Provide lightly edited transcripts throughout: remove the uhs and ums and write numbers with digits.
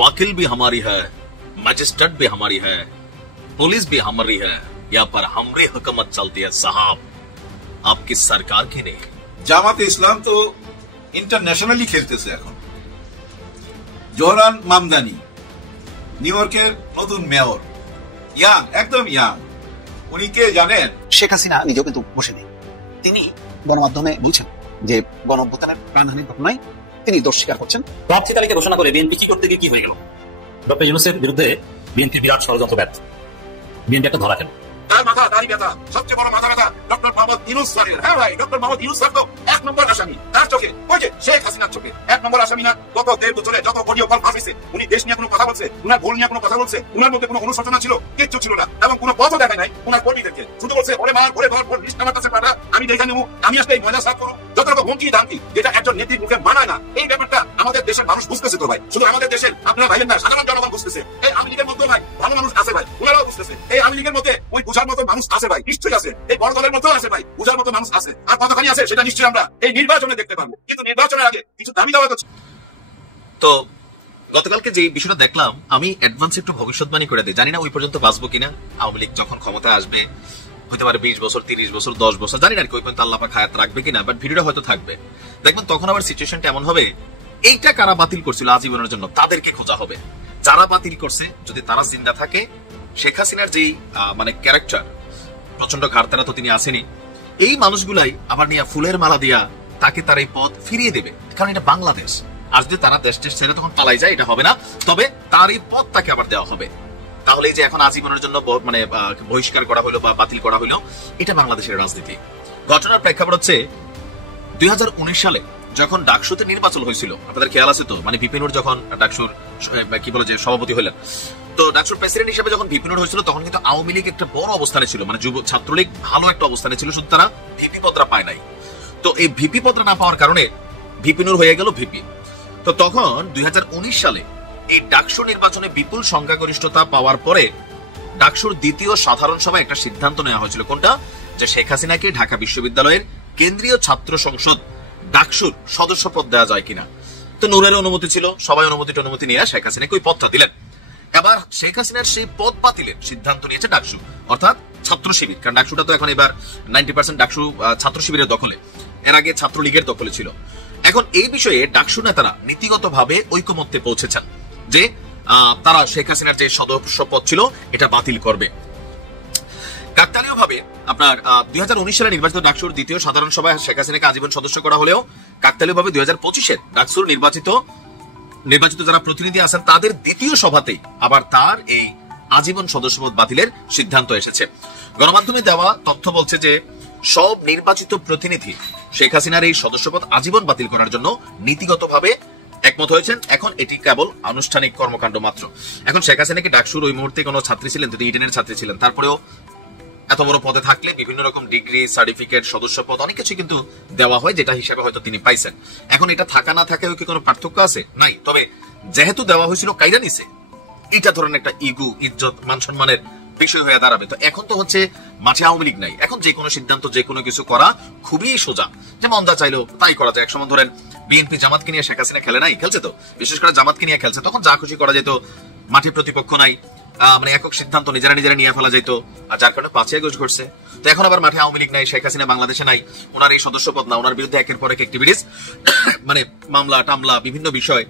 वकील भी हमारी है, मजिस्ट्रेट भी हमारी है, पुलिस भी हमारी है, यहाँ पर हमारी हुकूमत चलती है साहब, आपकी सरकार की नहीं। জামাতে ইসলাম তো ইন্টারন্যাশনালি খেলতেছে এখন। জোহরান মামদানি নিউ ইয়র্কের নতুন মেয়র, ইয়াং, একদম ইয়াং। উনি কে জানেন? শেখ হাসিনা নিজেও কিন্তু বসে নেই। তিনি গণমাধ্যমে বলছেন যে গণঅভ্যুত্থানের প্রাণহানির ঘটনায় তিনি দোষ স্বীকার করছেন। প্রার্থী তালিকা ঘোষণা করে বিএনপি কি করতে গিয়ে কি হয়ে গেল? ডক্টর ইউনূসের বিরুদ্ধে বিএনপির বিরাট ষড়যন্ত্র ব্যর্থ। বিএনপি একটা ধরা খেল। তার মাথা দাড়ি ব্যথা, সবচেয়ে বড় মাথা ব্যথা ডক্টর মোহাম্মদ ইউনূস স্যারের। হ্যাঁ ভাই, ডক্টর মোহাম্মদ ইউনূস স্যার তো এক নম্বর আসামি। তার চোখে, ওই যে শেখ হাসিনার চোখে এক নম্বর আসামি না? গত 1.5 বছরে যত অডিও কল ফাঁসিছে, উনি দেশ নিয়ে কোনো কথা বলছে, উনার ভুল নিয়ে কোনো কথা বলছে, উনার মধ্যে কোনো অনুশোচনা ছিল কিচ্ছু ছিল না, এবং কোনো পথও দেখায় নাই উনার কর্মীদেরকে। শুধু বলছে ওরে মার, ওরে ধর, ওর লিস্ট আমার কাছে পাঠা, আমি দেখে নেবো, আমি আসলে এই ময়লা সাফ করবো। যত রকম হুমকি দামকি, যেটা একজন নেত্রীর মুখে মানায় না। এই ব্যাপারটা আমাদের দেশের মানুষ বুঝতেছে তো ভাই, শুধু আমাদের দেশের আপনারা ভাইয়ের না, সাধারণ জনগণ বুঝতেছে। এই আওয়ামী লীগের মধ্যে ভাই ভালো মানুষ আছে ভাই, ওনারাও বুঝতেছে। এই আওয়ামী লীগের মধ্যে ওই বুঝার মতো মানুষ আছে ভাই, নিশ্চয়ই আছে। এই বড় দলের মধ্যেও আছে ভাই, বুঝার মতো মানুষ আছে। আর কতখানি আছে সেটা নিশ্চয়ই আমরা এই নির্বাচনে দেখতে পারবো, কিন্তু নির্বাচনের আগে কিছু দাবি দাওয়া করছে। তো গতকালকে যে বিষয়টা দেখলাম, আমি অ্যাডভান্স একটু ভবিষ্যৎবাণী করে দিই, জানি না ওই পর্যন্ত বাঁচবো কিনা। আওয়ামী লীগ যখন ক্ষমতায় আসবে, হতে পারে 20 বছর, 30 বছর, 10 বছর, জানি না আর কি ওই পর্যন্ত আল্লাহ পাক হায়াত রাখবে কিনা, বাট ভিডিওটা হয়তো থাকবে। দেখবেন তখন আবার সিচুয়েশনটা এমন হবে, এইটা কারা বাতিল করছিল আজীবনের জন্য তাদেরকে খোঁজা হবে। যারা বাতিল করছে যদি তারা জিন্দা থাকে, শেখ হাসিনার যেই মানে ক্যারেক্টার, প্রচন্ড ঘাড়তারা তো তিনি আসেনি, এই মানুষগুলাই আবার নিয়ে ফুলের মালা দিয়া তাকে তার এই পদ ফিরিয়ে দেবে, কারণ এটা বাংলাদেশ। আর যদি তারা দেশ টেস ছেড়ে তখন পালাই যায়, এটা হবে না, তবে তার এই পদ তাকে আবার দেওয়া হবে। তাহলে এই যে এখন আজীবনের জন্য মানে বহিষ্কার করা হলো বা বাতিল করা হলো, এটা বাংলাদেশের রাজনীতি। ঘটনার প্রেক্ষাপট হচ্ছে 2019 সালে যখন ডাকসুতে নির্বাচন হয়েছিল, আপনাদের খেয়াল আছে তো, মানে বিপিনুর যখন ডাকসুর কি বলে যে সভাপতি হলেন, তো ডাকসুর প্রেসিডেন্ট হিসেবে যখন বিপিনুর হয়েছিল তখন কিন্তু আওয়ামী লীগ একটা বড় অবস্থানে ছিল, মানে যুব ছাত্রলীগ ভালো একটা অবস্থানে ছিল, শুধু তারা ভিপি পদটা পায় নাই। তো এই ভিপি পদটা না পাওয়ার কারণে বিপিনুর হয়ে গেল ভিপি। তো তখন 2019 সালে এই ডাকসু নির্বাচনে বিপুল সংখ্যাগরিষ্ঠতা পাওয়ার পরে ডাকসুর দ্বিতীয় সাধারণ সভায় একটা সিদ্ধান্ত নেওয়া হয়েছিল, কোনটা, যে শেখ হাসিনাকে ঢাকা বিশ্ববিদ্যালয়ের কেন্দ্রীয় ছাত্র সংসদ ডাকসুর সদস্য পদ দেওয়া যায় কিনা। তো নূরের অনুমতি ছিল, সবাই অনুমতি নিয়ে শেখ হাসিনাকে ওই পদটা দিলেন। এবার শেখ হাসিনার সেই পদ বাতিলের সিদ্ধান্ত নিয়েছে ডাকসু, অর্থাৎ ছাত্র শিবির, কারণ ডাকসুটা তো এখন এবার 90% ডাকসু ছাত্র শিবিরের দখলে, এর আগে ছাত্রলীগের দখলে ছিল। এখন এই বিষয়ে ডাকসু নেতারা নীতিগতভাবে ঐকমত্যে পৌঁছেছেন যে তারা শেখ হাসিনার যে সদস্য পদ ছিল এটা বাতিল করবে। কাকতালীয়ভাবে আপনার 2019 সালে নির্বাচিত ডাকসুর দ্বিতীয় সাধারণ সভায় শেখ হাসিনাকে আজীবন সদস্য করা হলেও কাকতালীয়ভাবে 2025-এর ডাকসুর নির্বাচিত যারা প্রতিনিধি আছেন তাদের দ্বিতীয় সভাতেই আবার তার এই আজীবন সদস্যপদ বাতিলের সিদ্ধান্ত এসেছে। গণমাধ্যমে দেওয়া তথ্য বলছে যে সব নির্বাচিত প্রতিনিধি শেখ হাসিনার এই সদস্যপদ আজীবন বাতিল করার জন্য নীতিগতভাবে একমত হয়েছেন। এখন এটি কেবল আনুষ্ঠানিক কর্মকাণ্ড মাত্র। এখন শেখ হাসিনাকে ডাকসুর ওই মুহূর্তে কোনো ছাত্রী ছিলেন, যদি ইডেনের ছাত্রী ছিলেন, তারপরেও এত বড় পদে থাকলে বিভিন্ন রকম ডিগ্রি, সার্টিফিকেট, সদস্য পদ অনেক কিছু কিন্তু দেওয়া হয়, যেটা হিসেবে হয়তো তিনি পাইছেন। এখন এটা থাকা না থাকেও কি কোনো পার্থক্য আছে? নাই। তবে যেহেতু দেওয়া হয়েছিল কাইরা নিছে, এটা ধরনের একটা ইগো, ইজ্জত, মান সম্মানের বিষয় হয়ে দাঁড়াবে। তো এখন তো হচ্ছে মাঠে আওয়ামী লীগ নাই, এখন যে কোনো সিদ্ধান্ত, যে কোনো কিছু করা খুবই সোজা, যে মন যা চাইলেও তাই করা যায়। একসময় ধরেন বিএনপি জামাতকে নিয়ে শেখ হাসিনা খেলে নাই, খেলছে তো, বিশেষ করে জামাতকে নিয়ে খেলছে, তখন যা খুশি করা যেত, মাঠে প্রতিপক্ষ নাই, মানে একক সিদ্ধান্ত নিজেরা নিয়ে ফেলা যেত, আর যার কারণে 5 আগস্ট ঘটছে। তো এখন আবার মাঠে আওয়ামী লীগ নাই, শেখ হাসিনা বাংলাদেশে নাই, ওনার এই সদস্যপদ না, ওনার বিরুদ্ধে একের পর এক অ্যাক্টিভিটিস, মানে মামলা টামলা বিভিন্ন বিষয়,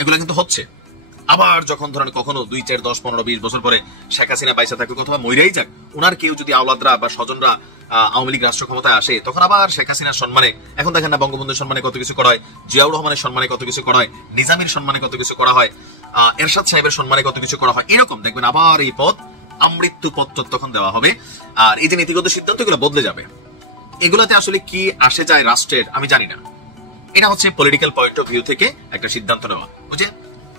এগুলো কিন্তু হচ্ছে। আবার যখন ধরেন কখনো 2, 4, 10, 15, 20 বছর পরে শেখ হাসিনা বাইসা থাকুক অথবা মইরাই যাক, ওনার কেউ যদি আওলাদরা বা স্বজনরা আওয়ামী লীগ রাষ্ট্র ক্ষমতায় আসে, তখন আবার শেখ হাসিনার সম্মানে, এখন দেখেন না বঙ্গবন্ধুর সম্মানে কত কিছু করা হয়, জিয়াউর রহমানের সম্মানে কত কিছু করা হয়, নিজামীর সম্মানে কত কিছু করা হয়, এরশাদ সাহেবের সম্মানে কত কিছু করা হয়, এরকম দেখবেন আবার এই পদ আমৃত্যু পদ তখন দেওয়া হবে। আর এই যে নীতিগত সিদ্ধান্ত, এগুলো বদলে যাবে। এগুলাতে আসলে কি আসে যায় রাষ্ট্রের আমি জানি না। এটা হচ্ছে পলিটিক্যাল পয়েন্ট অফ ভিউ থেকে একটা সিদ্ধান্ত নেওয়া, বুঝে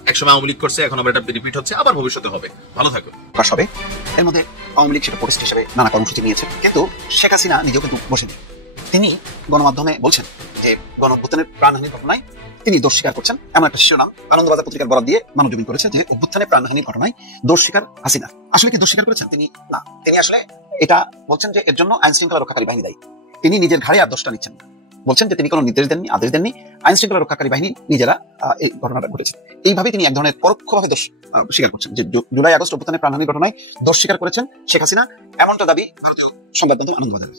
একসময় আওয়ামী লীগ করছে, এখন আবার এটা রিপিট হচ্ছে, আবার ভবিষ্যতে হবে। ভালো থাকো। হবে এর মধ্যে আওয়ামী লীগ সেটা প্রোটেস্ট হিসেবে নানা কর্মসূচি নিয়েছে, কিন্তু শেখ হাসিনা নিজেও কিন্তু বসেনি। তিনি গণমাধ্যমে বলছেন যে গণঅভ্যুত্থানের প্রাণহানির ঘটনায় তিনি দোষ স্বীকার করছেন, এমন একটা শিরোনাম আনন্দবাজার পত্রিকার বরাদ দিয়ে মানবজমিন করেছে যে অভ্যুত্থানের প্রাণহানির ঘটনায় দোষ স্বীকার হাসিনা। আসলে কি দোষ স্বীকার করেছেন তিনি? না, তিনি আসলে এটা বলছেন যে এর জন্য আইন শৃঙ্খলা রক্ষাকারী বাহিনী দায়ী, তিনি নিজের ঘাড়ে আর দোষটা নিচ্ছেন না। বলছেন যে তিনি কোনো নির্দেশ দেননি, আদেশ দেননি, আইন শৃঙ্খলা রক্ষাকারী বাহিনী নিজেরা এই ঘটনাটা ঘটেছে। এইভাবে তিনি এক ধরনের পরোক্ষভাবে দোষ স্বীকার করছেন যে জুলাই আগস্ট অভ্যুত্থানের প্রাণহানির ঘটনায় দোষ স্বীকার করেছেন শেখ হাসিনা, এমনটা দাবি ভারতীয় সংবাদ মাধ্যম আনন্দবাজার।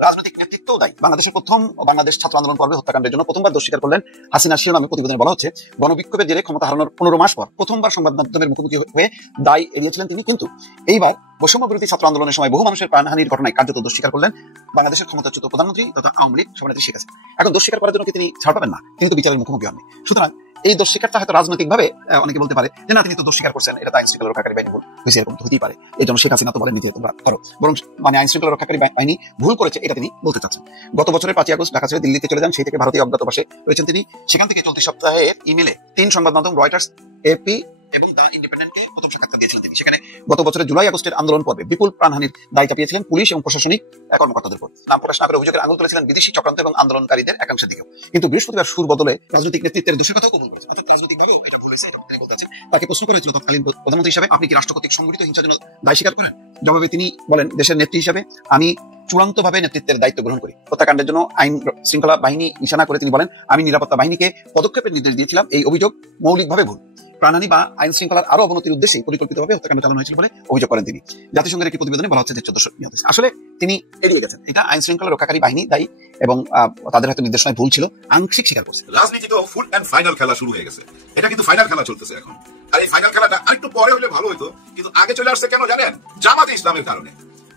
রাজনৈতিক নেতৃত্ব দায়ী। বাংলাদেশের প্রথম বাংলাদেশ ছাত্র আন্দোলন পর্বে হত্যাকাণ্ডের জন্য প্রথমবার দোষ স্বীকার করলেন হাসিনা শিরোনামে প্রতিবেদনে বলা হচ্ছে, গণবিক্ষোভের জেরে ক্ষমতা হারানোর 15 মাস পর প্রথমবার সংবাদ মাধ্যমের মুখোমুখি হয়ে দায় এড়িয়েছিলেন তিনি। কিন্তু এইবার বৈষম্য বিরোধী ছাত্র আন্দোলনের সময় বহু মানুষের প্রাণহানির ঘটনায় কার্যত দোষ স্বীকার করলেন বাংলাদেশের ক্ষমতাচ্যুত প্রধানমন্ত্রী তথা আওয়ামী লীগ সভানেত্রী শেখ হাসিনা। এখন দোষ স্বীকার করার জন্য কি তিনি ছাড় পাবেন না? তিনি তো বিচারের মুখোমুখি হননি। সুতরাং এই দোষ স্বীকারটা হয়তো রাজনৈতিক ভাবে অনেকে বলতে পারে যে না, তিনি তো দোষ স্বীকার করছেন, এটা আইন শৃঙ্খলা রক্ষাকারী বাহিনী ভুল হয়েছে, এরকম হতেই পারে। এই জন্য শেখ হাসিনা তো বলেননি যে তোমরা করো, বরং মানে আইন শৃঙ্খলা রক্ষাকারী বাহিনী ভুল করেছে এটা তিনি বলতে চাচ্ছেন। গত বছরের 5 আগস্ট ঢাকা ছেড়ে দিল্লিতে চলে যান, সেই থেকে ভারতীয় অজ্ঞাতবাসে রয়েছেন তিনি। সেখান থেকে চলতি সপ্তাহে ইমেলে 3 সংবাদ মাধ্যম রয়টার্স, এপি এবং দ্য ইন্ডিপেন্ডেন্টকে প্রথম সাক্ষাৎকার দিয়েছিলেন তিনি। সেখানে গত বছরের জুলাই আগস্টের আন্দোলন পর্বে বিপুল প্রাণহানির দায় চাপিয়েছিলেন পুলিশ এবং প্রশাসনিক কর্মকর্তাদের উপর। নাম প্রকাশ না করে অভিযোগের আঙুল তুলেছিলেন বিদেশি চক্রান্ত এবং আন্দোলনকারীদের একাংশের দিকেও। কিন্তু বৃহস্পতিবার সুর বদলে রাজনৈতিক নেতৃত্বের দোষের কথাও কবুল করেছেন। রাজনৈতিকভাবে তাকে প্রশ্ন করা হয়েছিল তৎকালীন প্রধানমন্ত্রী হিসাবে, আপনি কি রাষ্ট্র কর্তৃক সংগঠিত হিংসার জন্য দায় স্বীকার করেন? জবাবে তিনি বলেন, দেশের নেত্রী হিসাবে আমি চূড়ান্তভাবে নেতৃত্বের দায়িত্ব গ্রহণ করি। হত্যাকাণ্ডের জন্য আইন শৃঙ্খলা বাহিনী নিশানা করে তিনি বলেন, আমি নিরাপত্তা বাহিনীকে পদক্ষেপের নির্দেশ দিয়েছিলাম। এই অভিযোগ মৌলিকভাবে ভুল। প্রাণহানি বা আইন শৃঙ্খলার আরো অবনতির উদ্দেশ্যে পরিকল্পিতভাবে হত্যাকাণ্ড চালানো হয়েছিল বলে অভিযোগ করেন তিনি। জাতিসংঘের একটি প্রতিবেদনে বলা হচ্ছে যে 1400 নিহত হয়েছে। আসলে তিনি এড়িয়ে গেছেন, এটা আইন শৃঙ্খলা রক্ষাকারী বাহিনী দায়ী এবং তাদের হয়তো নির্দেশনায় ভুল ছিল, আংশিক স্বীকার করছে। রাজনীতি তো ফুল এন্ড ফাইনাল খেলা শুরু হয়ে গেছে, এটা কিন্তু ফাইনাল খেলা চলতেছে এখন। আর এই ফাইনাল খেলাটা আরেকটু পরে হলে ভালো হতো, কিন্তু আগে চলে আসছে কেন জানেন? জামাতে ইসলামের কারণে।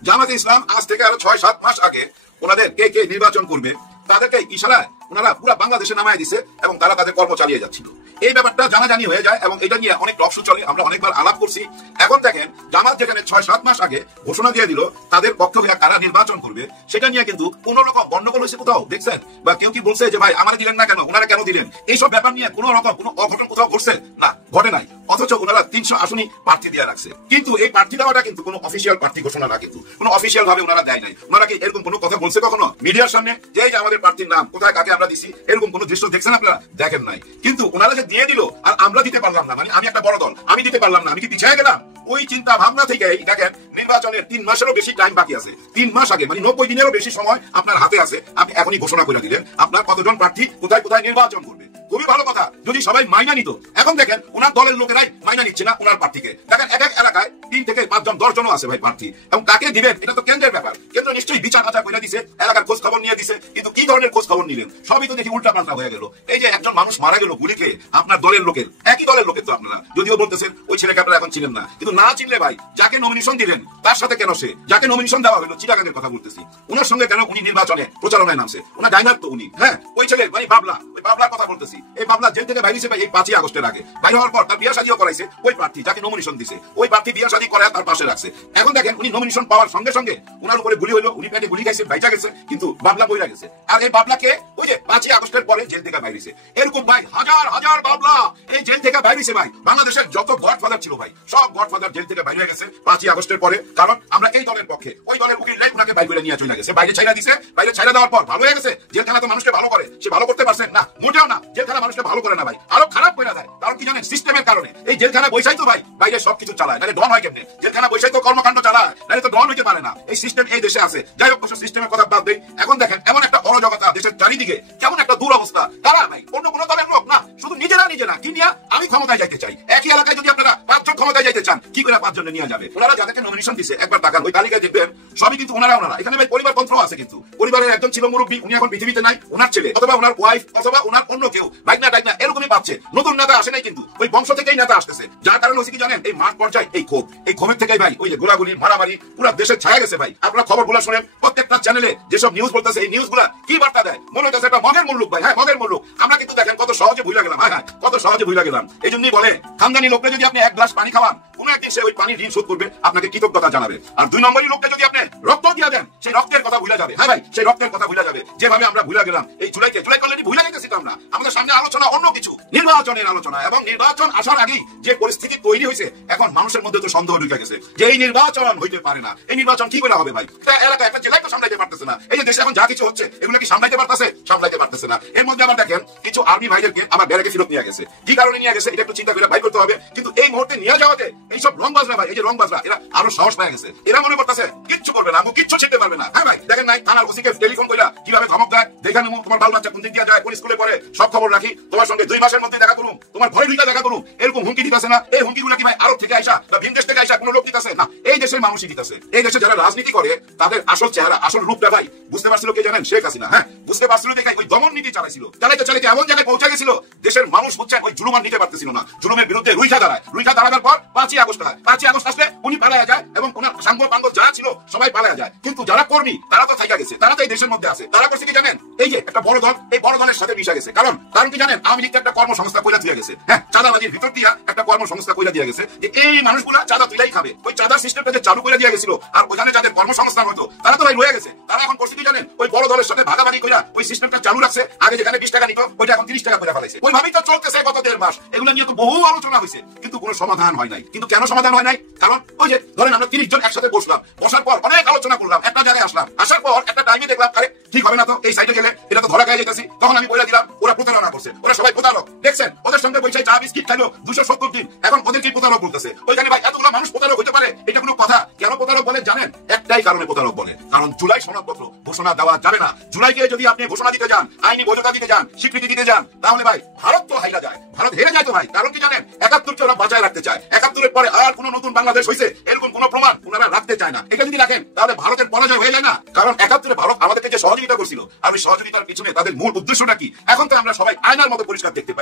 জামাতে ইসলাম আজ থেকে আরো 6-7 মাস আগে ওনাদের কে নির্বাচন করবে তাদেরকে ইশারায় ওনারা পুরো বাংলাদেশে নামায় দিছে এবং তারা তাদের কর্ম চালিয়ে যাচ্ছিল। এই ব্যাপারটা জানাজানি হয়ে যায় এবং এটা নিয়ে অনেক রহস্য চলে, আমরা অনেকবার আলাপ করছি। এখন দেখেন জামাত যেখানে 6-7 মাস আগে ঘোষণা দিয়ে দিল তাদের পক্ষ হয়ে কারা নির্বাচন করবে, সেটা নিয়ে কিন্তু কোন রকম গন্ডগোল হয়েছে কোথাও দেখছেন? বা কেউ কি বলছে যে ভাই আমারা দিলেন না কেন, ওনারা কেন দিলেন? এইসব ব্যাপার নিয়ে কোন রকম কোন অঘটন কোথাও ঘটছে না, ঘটে নাই। অথচ ওনারা 300 আসনই প্রার্থী দিয়ে রাখছে। কিন্তু এই প্রার্থী দেওয়াটা কিন্তু কোনো অফিসিয়াল প্রার্থী ঘোষণা না, কিন্তু কোনো অফিসিয়াল ভাবে ওনারা দেয় নাই। ওনারা কি এরকম কোনো কথা বলছে কখনো মিডিয়ার সামনে যে এই যে আমাদের প্রার্থীর নাম কোথায় কাকে আমরা দিছি? এরকম কোনো দৃশ্য দেখছেন আপনারা? দেখেন নাই। কিন্তু ওনারা যে দিয়ে দিল আর আমরা দিতে পারলাম না, মানে আমি একটা বড় দল, আমি দিতে পারলাম না, আমি কি পিছিয়ে গেলাম? ওই চিন্তা ভাবনা থেকে দেখেন নির্বাচনের 3 মাসেরও বেশি টাইম বাকি আছে। 3 মাস আগে মানে 90 দিনেরও বেশি সময় আপনার হাতে আছে, আপনি এখনই ঘোষণা করে দিলেন আপনার কতজন প্রার্থী কোথায় কোথায় নির্বাচন করবে। খুবই ভালো কথা যদি সবাই মাইনা নিত। এখন দেখেন ওনার দলের লোকেরাই মাইনা নিচ্ছে না ওনার প্রার্থীকে। দেখেন এক এক এলাকায় 3 থেকে 5 জন 10 জনও আছে ভাই প্রার্থী, এবং কাকে দিবেন এটা তো কেন্দ্রের ব্যাপার। কেন্দ্র নিশ্চয়ই বিচার আচার করে দিছে, এলাকার খোঁজ খবর নিয়ে দিছে, কিন্তু কি ধরনের খোঁজ খবর নিলেন? সবই তো দেখি উল্টা পাল্টা হয়ে গেল। এই যে একজন মানুষ মারা গেল গুলি খেয়ে, আপনার দলের লোকের, একই দলের লোকের তো আপনারা যদিও বলতেছেন ওই ছেলেকে আপনারা এখন চিনেন না, কিন্তু না চিনলে ভাই যাকে নমিনেশন দিলেন তার সাথে কেন সে যাকে নমিনেশন দেওয়া হলো চিটাগাঙ্গের কথা বলতেছি, ওনার সঙ্গে কেন উনি নির্বাচনে প্রচারণায় নামছে? ওনার ডাইনার তো উনি, হ্যাঁ ওই ছেলে মানে বাবলা, ওই বাবলার কথা বলতেছি। এই বাবলা জেল থেকে বাইরে ভাই এই 5 আগস্টের আগে বাইরে হওয়ার পর তার বিয়ে শাদীও করাইছে ওই প্রার্থী যাকে নমিনেশন দিছে, ওই প্রার্থী বিয়ে শাদী করায় তার পাশে রাখছে। এখন দেখেন উনি নমিনেশন পাওয়ার সঙ্গে সঙ্গে ওনার উপরে গুলি হইলো, উনি পেটে গুলি খাইছে, বাইচা গেছে, কিন্তু বাবলা বইরা গেছে। আর এই বাবলাকে ওই যে 5 আগস্টের পরে জেল থেকে বাইরেছে। এরকম ভাই হাজার হাজার বাবলা এই জেল থেকে বাইরেছে ভাই। বাংলাদেশের যত গডফাদার ছিল ভাই সব গডফাদার জেল থেকে বাইরে গেছে 5 আগস্টের পরে, কারণ আমরা এই দলের পক্ষে। ওই দলের উকিল লাই ওনাকে বাইরে নিয়ে চলে গেছে, বাইরে ছাইড়া দিছে। বাইরে ছাইড়া দেওয়ার পর ভালো হয়ে গেছে। জেলখানা তো মানুষকে ভালো করে, সে ভালো করতে পারছেন না? মোটেও না। জেলখানা মানুষকে ভালো করে না ভাই, আরো খারাপ করে দেয়। কারণ কি জানেন? সিস্টেমের কারণে। এই জেলখানা বৈশাই তো ভাই বাইরে সবকিছু চালায়, নাহলে ডন হয় কেমনে? জেলখানা বৈশাই তো কর্মকাণ্ড চালায়, নাহলে তো ডন হইতে পারে না। এই সিস্টেম এই দেশে আছে। যাই হোক সিস্টেমের কথা বাদ দেই। এখন দেখেন এমন একটা অরাজকতা দেশের চারিদিকে, কেমন একটা দুরবস্থা। তারা ভাই অন্য কোনো দলের লোক না, শুধু নিজেরা কি নিয়ে আমি ক্ষমতায় যাইতে চাই। একই এলাকায় যদি আপনারা 5 জন ক্ষমতায় যাইতে চান, কি করে 5 জনে নিয়ে যাবে? ওনারা যাদেরকে নমিনেশন দিছে একবার তাকান ওই তালিকায় দেখবেন সবই কিন্তু ওনারা। এখানে ভাই পরিবার তন্ত্র আছে, কিন্তু পরিবারের একজন ছিল মুরব্বী, উনি এখন পৃথিবীতে নাই, ওনার ছেলে অথবা ওনার ওয়াইফ অথবা ওনার অন্য কেউ বাইকনা ডাইকনা এরকমই পাচ্ছে। নতুন নেতা আসে নাই, কিন্তু ওই বংশ থেকেই নেতা আসতেছে। যার কারণ হচ্ছে কি জানেন? এই মাঠ পর্যায়ে এই ক্ষোভ, এই ক্ষোভের থেকেই ভাই ওই যে গোলাগুলি মারামারি পুরো দেশে ছায়া গেছে ভাই। আপনারা খবরগুলো শুনেন, প্রত্যেকটা চ্যানেলে যেসব নিউজ বলতেছে এই নিউজগুলা কি বার্তা দেয়? মনে হইতেছে একটা মগের মুল্লুক ভাই। হ্যাঁ মগের মুল্লুক। আমরা কিন্তু দেখেন কত সহজে ভুলে গেলাম। হ্যাঁ কত সহজে ভুলে গেলাম। এই জন্যই বলে খানদানি লোককে যদি আপনি 1 গ্লাস পানি খাওয়ান, কোন একদিন সে ওই পানি ঋণ শোধ করবে, আপনাকে কৃতজ্ঞতা জানাবে। আর 2 নম্বরই লোককে যদি আপনি রক্ত দিয়ে দেন, সেই রক্তের কথা ভুলে যাবে। হ্যাঁ ভাই সেই রক্তের কথা ভুলে যাবে, যেভাবে আমরা ভুলে গেলাম এই জুলাই করলেনি ভুলে গেছি তো আমরা। আমাদের সামনে আলোচনা অন্য কিছু, নির্বাচনের আলোচনা, এবং নির্বাচন আসার আগেই যে পরিস্থিতি তৈরি হয়েছে, এখন মানুষের মধ্যে তো সন্দেহ ঢুকে গেছে যে এই নির্বাচন হইতে পারে না। এই নির্বাচন কি করে হবে ভাই? এলাকায় একটা জেলায় তো সামলাইতে পারতেছে না। এই যে দেশে এখন যা কিছু হচ্ছে এগুলো কি সামলাইতে পারতেছে? সামলাইতে পারতেছে না। এর মধ্যে আবার দেখেন কিছু আর্মি ভাইদেরকে আমার ব্যারাকে ফেরত নিয়ে গেছে। কি কারণে নিয়ে গেছে এটা একটু চিন্তা করে ভাই করতে হবে। কিন্তু এই মুহূর্তে নিয়ে যাওয়াতে এইসব রংবাজরা ভাই, এই যে রংবাজরা, এরা আরো সাহস পেয়ে গেছে। এরা মনে করতেছে কিচ্ছু কিচ্ছু করবে না, আমু কিচ্ছু ছিনতে পারবে না। হ্যাঁ ভাই, দেখেন নাই থানার ওসিকে টেলিফোন কইরা কিভাবে ধমক দেয়, দেখে নেবো তোমার বাল বাচ্চা কোন দিক দিয়ে যায়, কোন স্কুলে পড়ে, সব খবর রাখি, তোমার সঙ্গে 2 মাসের মধ্যে দেখা করুম, তোমার ঘরে ঢুকে দেখা করুম, এরকম হুমকি দিতেছে না। এই হুমকিগুলো কি ভাই আরব থেকে আইসা বা ভিন দেশ থেকে আইসা কোনো লোক দিতেছে না, এই দেশের মানুষই দিতেছে। এই দেশে যারা রাজনীতি করে তাদের আসল চেহারা, আসল রূপটা ভাই বুঝতে পারছিল কে জানেন? শেখ হাসিনা। হ্যাঁ, বুঝতে পারছিল দেখে ওই দমন নীতি চালাইছিল, চালাইতে চালাইতে এমন জায়গায় পৌঁছে গেছিল দেশের মানুষ বুঝছেন ওই জুলুম আর নিতে পারতেছিল না। জুলুমের বিরুদ্ধে রুইখা দাঁড়ায়, রুইখা দাঁড়ানোর পর 5ই আগস্ট হয়। 5ই আগস্ট আসলে উনি পালায়া যায় এবং ওনার সাঙ্গ পাঙ্গ যারা ছিল সবাই পালায়া যায়, কিন্তু যারা কর্মী তারা তো থাইকা গেছে, তারা তো এই দেশের মধ্যে আছে। তারা করছে কি জানেন? এই যে একটা বড় দল, এই বড় দলের সাথে মিশে গেছে। কারণ কি জানেন? আওয়ামী লীগ একটা কর্মসংস্থা কইরা দিয়ে গেছে। হ্যাঁ, চাঁদাবাজির ভিতর দিয়া একটা কর্মসংস্থা কইরা দিয়ে গেছে যে এই মানুষগুলা চাঁদা তুইলাই খাবে। ওই চাঁদা সিস্টেমটা যে চালু করে দিয়ে গেছিল আর ওখানে যাদের কর্মসংস্থান হতো তারা তো ভাই রয়ে গেছে। তারা এখন করছে কি জানেন? ওই বড় দলের সাথে ভাগাভাগি কইরা ওই সিস্টেমটা চালু রাখছে। আগে যেখানে 20 টাকা নিত ওইটা এখন 30 টাকা করে ফেলাইছে। ওইভাবেই তো চলতেছে গত 1.5 মাস। এগুলো নিয়ে তো বহু আলোচনা হয়েছে, কিন্তু কোনো সমাধান হয় নাই। কিন্তু কেন সমাধান হয় নাই? কারণ ওই যে ধরেন আমরা 30 জন একসাথে বসলাম, বসার পর অনেক আলোচনা করলাম, একটা জায়গায় আসলাম, আসার পর একটা টাইমে দেখলাম আরে ঠিক হবে না তো, এই সাইডে গেলে এটা তো ধরা খাই যেতেছি। তখন আমি বলে দিলাম ওরা প্রতারণা করছে, ওরা সবাই প্রতারক। দেখছেন ওদের সঙ্গে বৈশাখ চা বিস্কিট খাইলো 270 দিন, এখন ওদের কি প্রতারক বলতেছে? ওইখানে ভাই এতগুলো মানুষ প্রতারক হতে পারে? এটা কোনো কথা? কেন প্রতারক বলে জানেন? একটাই কারণে প্রতারক বলে, কারণ জুলাই সনদপত্র ঘোষণা দেওয়া যাবে না। জুলাইকে যদি আপনি ঘোষণা দিতে যান, আইনি বৈধতা দিতে যান, স্বীকৃতি দিতে যান, তাহলে ভাই ভারত তো হাইরা যায়, ভারত হেরে যায় তো ভাই। কারণ কি জানেন? 71কে ওরা বাঁচায় রাখতে চায়। 71-এর পরে আর কোন নতুন বাংলাদেশ হয়েছে এরকম কোন প্রমাণ ওনারা রাখতে চায় না। এটা যদি রাখেন তাহলে ভারতের পরাজয় হয়ে যায় না? কারণ 71-এ ভারত আমাদেরকে যে সহযোগিতা করছিল, আর ওই সহযোগিতার পিছনে তাদের মূল উদ্দেশ্যটা কি এখন তো আমরা সবাই আয়নার মতো পরিষ্কার দেখতে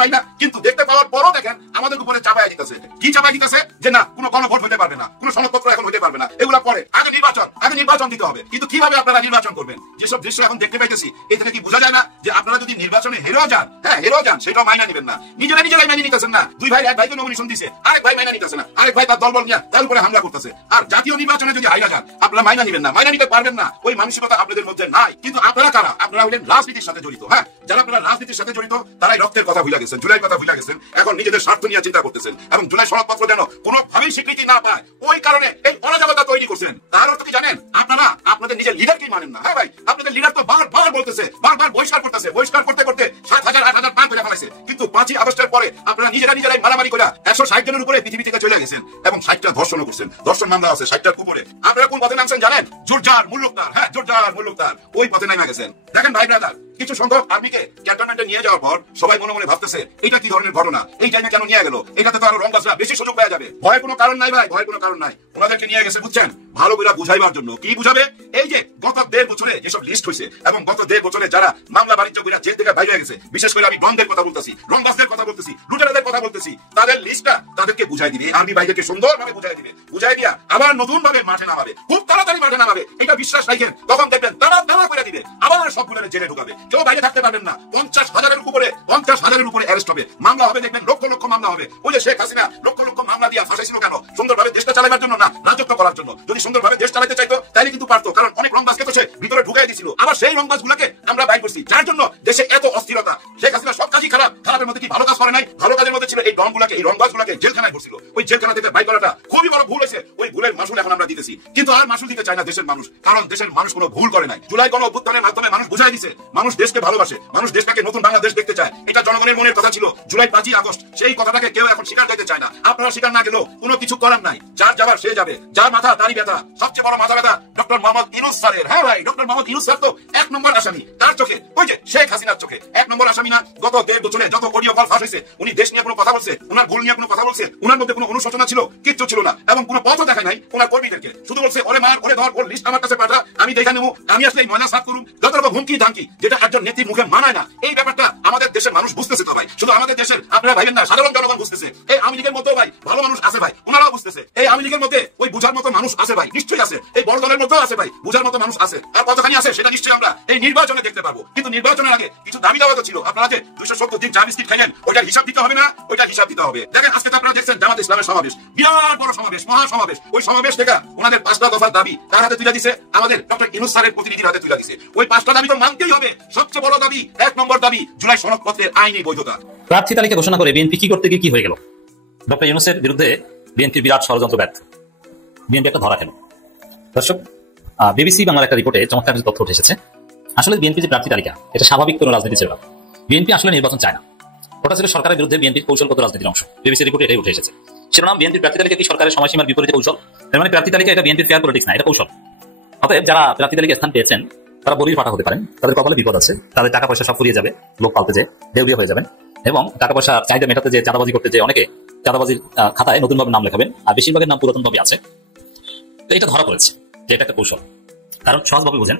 পাই না। কিন্তু দেখতে পাওয়ার পরও দেখেন আমাদের উপরে চাপায় দিতেছে। কি চাপায় দিতেছে? যে না কোনো গণভোট হতে পারবে না, কোনো সনদপত্র এখন হতে পারবে না, এগুলা পরে, আগে নির্বাচন দিতে হবে। কিন্তু কিভাবে আপনারা নির্বাচন করবেন? যেসব দৃশ্য এখন দেখতে পাইতেছি এই থেকে কি বোঝা যায় না যে আপনারা যদি নির্বাচনে হেরেও যান, হ্যাঁ হেরেও যান, সেটাও মাইনা নিবেন না, নিজেরাই মাইনে নিতেছেন না। 2 ভাই এক ভাইকে নমিনেশন দিছে, আরেক ভাই মাইনা নিতেছে না, আরেক ভাই তার দলবল নিয়ে তার উপরে হামলা করতেছে। আর জাতীয় নির্বাচনে যদি হাইরা যান আপনারা মাইনা নিবেন না, মাইনা নিতে পারবেন না, ওই মানসিকতা আপনাদের মধ্যে নাই। কিন্তু আপনারা কারা? আপনারা হলেন রাজনীতির সাথে জড়িত। হ্যাঁ, যারা আপনারা রাজনীতির সাথে জড়িত তারাই রক্তের কথা ভুলে গেছেন, জুলাই কথা ভুলে গেছেন, এখন নিজেদের স্বার্থ নিয়ে চিন্তা করতেছেন এবং জুলাই সনদপত্র যেন কোনোভাবেই স্বীকৃতি না পায় ওই কারণে এই অরাজকতা তৈরি করছেন। তার অর্থ কি জানেন? আপনারা আপনাদের নিজের লিডারকেই মানেন না। হ্যাঁ ভাই, আপনাদের লিডার তো বারবার বলতেছে, বারবার বহিষ্কার করতেছে, বহিষ্কার করতে 7,000 8,000 পান করে ফেলাইছে। কিন্তু 5ই আগস্টের পরে আপনারা নিজেরাই মারামারি করে 160 জনের উপরে পৃথিবী থেকে চলে গেছেন এবং 60টা ধর্ষণও করছেন, ধর্ষণ মামলা আছে 60টার উপরে। আপনারা কোন পথে নামছেন জানেন? জোরজার মুল্লুকতার। হ্যাঁ, জোরজার মুল্লুকতার ওই পথে নামা গেছেন। দেখেন ভাই ব্রাদার, কিছু সংখ্যক আর্মিকে ক্যান্টনমেন্টে নিয়ে যাওয়ার পর সবাই মনে মনে ভাবতেছে এটা কি ধরনের ঘটনা, এই টাইমে কেন নিয়ে গেল? এটাতে তো আরো রংবাজরা বেশি সুযোগ পেয়ে যাবে। ভয়ের কোনো কারণ নাই ভাই, ভয়ের কোনো কারণ নাই। ওনাদেরকে নিয়ে গেছে বুঝছেন ভালো করে বুঝাইবার জন্য। কি বুঝাবে? এই যে গত 1.5 বছরে যেসব লিস্ট হয়েছে এবং গত 1.5 বছরে যারা মামলা বাণিজ্য করে জেল থেকে বাইরে গেছে, বিশেষ করে আমি ডনদের কথা বলতেছি, রংবাজদের কথা বলতেছি, লুটেরাদের কথা বলতেছি, তাদের লিস্টটা তাদেরকে বুঝাই দিবে। আর্মি ভাইদেরকে সুন্দরভাবে বুঝাই দিবে, বুঝাই দিয়া আবার নতুন ভাবে মাঠে নামাবে, খুব তাড়াতাড়ি মাঠে নামাবে। এটা বিশ্বাস রাখেন, তখন দেখবেন তারা করে দিবে, আবার সবগুলো জেলে ঢুকাবে, কেউ বাইরে থাকতে পারবেন না। 50,000-এর উপরে অ্যারেস্ট হবে, মামলা হবে, দেখবেন লক্ষ লক্ষ মামলা হবে। ওই যে শেখ হাসিনা লক্ষ লক্ষ মামলা দিয়ে ফাঁসাইছিল কেন? সুন্দরভাবে দেশটা চালাবার জন্য না, রাজত্ব করার জন্য। যদি সুন্দরভাবে দেশ চালাতে চাইতো তাইলে কিন্তু পারতো, কারণ অনেক রংবাজকে তো সে ভিতরে ঢুকাই দিয়েছিল। আবার সেই রংবাজগুলোকে আমরা বাইর করছি, যার জন্য দেশে এত অস্থিরতা। শেখ হাসিনা সব কাজই খারাপ, খারাপের মধ্যে কি ভালো কাজ করে নাই? ভালো কাজের মধ্যে ছিল এই ডনগুলোকে, এই রংবাজগুলোকে জেলখানায় ভরছিল। ওই জেলখানা থেকে বাইর করাটা খুবই বড় ভুল হয়েছে। ওই ভুলের মাসুল এখন আমরা দিতেছি, কিন্তু আর মাসুল দিতে চায় না দেশের মানুষ, কারণ দেশের মানুষ কোনো ভুল করে নাই। জুলাই গণ অভ্যুত্থানের মাধ্যমে মানুষ বুঝাই দিছে, মানুষ দেশকে ভালোবাসে, মানুষ দেশটাকে নতুন বাংলাদেশ দেখতে চায়। এটা জনগণের মনের কথা ছিল জুলাই 5ই আগস্ট। সেই কথাটাকে কেউ এখন স্বীকার করতে চায় না। আপনারা স্বীকার না গেলেও কোনো কিছু করার নাই, যার যাবার সে যাবে, যার মাথা তারই ব্যথা। সবচেয়ে বড় মাথা ব্যথা ডক্টর মোহাম্মদ ইউনূস স্যারের। হ্যাঁ ভাই, ডক্টর মোহাম্মদ ইউনূস স্যার তো 1 নম্বর আসামি। তার চোখে ওই যে শেখ হাসিনার চোখে 1 নম্বর আসামি না? গত 1.5 বছরে যত অডিও কল ফাঁস হয়েছে, উনি দেশ নিয়ে কোনো কথা বলছে, উনার ভুল নিয়ে কোনো কথা বলছে, উনার মধ্যে কোনো অনুশোচনা ছিল? কিচ্ছু ছিল না, এবং কোনো পথও দেখায় নাই ওনার কর্মীদেরকে। শুধু বলছে ওরে মার, ওরে ধর, ওর লিস্ট আমার কাছে পাঠা, আমি দেখে নেবো, আমি আসলে ময়না সাফ করুন, যত রকম হুমকি ধামকি, যেটা একজন নেত্রীর মুখে মানায় না। এই ব্যাপারটা আমাদের দেশের মানুষ বুঝতেছে তো ভাই, শুধু আমাদের দেশের আপনারা ভাইবেন না, সাধারণ জনগণ বুঝতেছে। এই আওয়ামী লীগের মধ্যেও ভাই ভালো মানুষ আছে ভাই, ওনারাও বুঝতেছে। এই আওয়ামী লীগের মধ্যে ওই বুঝার মতো মানুষ আছে ভাই, নিশ্চয়ই আছে। এই বড় দলের মধ্যেও আছে ভাই, বুঝার মতো মানুষ আছে। আর কতখানি আছে সেটা নিশ্চয়ই আমরা এই নির্বাচনে দেখতে পাবো। কিন্তু নির্বাচনের আগে কিছু দাবি দাওয়া তো ছিল। আপনারা যে 270 দিন চা বিস্কিট খাইলেন, ওইটার হিসাব দিতে হবে না? ওইটার হিসাব দিতে হবে। দেখেন আজকে তো আপনারা দেখছেন জামাত ইসলামের সমাবেশ, বিরাট বড় সমাবেশ, মহা সমাবেশ। ওই সমাবেশ থেকে ওনাদের 5টা দফার দাবি কার হাতে তুলে দিছে? আমাদের ডক্টর ইউনূস স্যারের প্রতিনিধির হাতে তুলে দিছে। ওই 5টা দাবি তো মানতেই হবে। সবচেয়ে বড় দাবি, 1 নম্বর দাবি, জুলাই সনদপত্রের আইনি বৈধতা। প্রার্থী তালিকা ঘোষণা করে বিএনপি কি করতে গিয়ে কি হয়ে গেল? ডক্টর ইউনূসের বিরুদ্ধে বিএনপির বিরাট ষড়যন্ত্র ব্যর্থ, বিএনপি একটা ধরা খেল। দর্শক, বিবিসি বাংলার একটা রিপোর্টে চমৎকার কিছু তথ্য উঠে এসেছে। আসলে বিএনপি যে প্রার্থী তালিকা, এটা স্বাভাবিক কোনো রাজনীতি ছিল না। বিএনপি আসলে নির্বাচন চায় না, ওটা ছিল সরকারের বিরুদ্ধে বিএনপির কৌশলগত রাজনীতির অংশ। বিবিসি রিপোর্টে এটাই উঠে এসেছে। শিরোনাম, বিএনপির প্রার্থী তালিকা কি সরকারের সময়সীমার বিপরীতে কৌশল? তার মানে প্রার্থী তালিকা এটা বিএনপির ফেয়ার পলিটিক্স না, এটা কৌশল। অতএব যারা প্রার্থী তালিকায় স্থান পেয়েছেন তারা বলির পাঠা হতে পারেন, তাদের কপালে বিপদ আছে, তাদের টাকা পয়সা সব ফুরিয়ে যাবে, লোক পালতে যে দেউলিয়া হয়ে যাবেন, এবং টাকা পয়সা চাহিদা মেটাতে যে চাঁদাবাজি করতে যে অনেকে চাঁদাবাজির খাতায় নতুনভাবে নাম লেখাবেন, আর বেশিরভাগের নাম পুরাতন ভাবে আছে। তো এটা ধরা পড়েছে যে এটা একটা কৌশল। কারণ সহজভাবে বুঝেন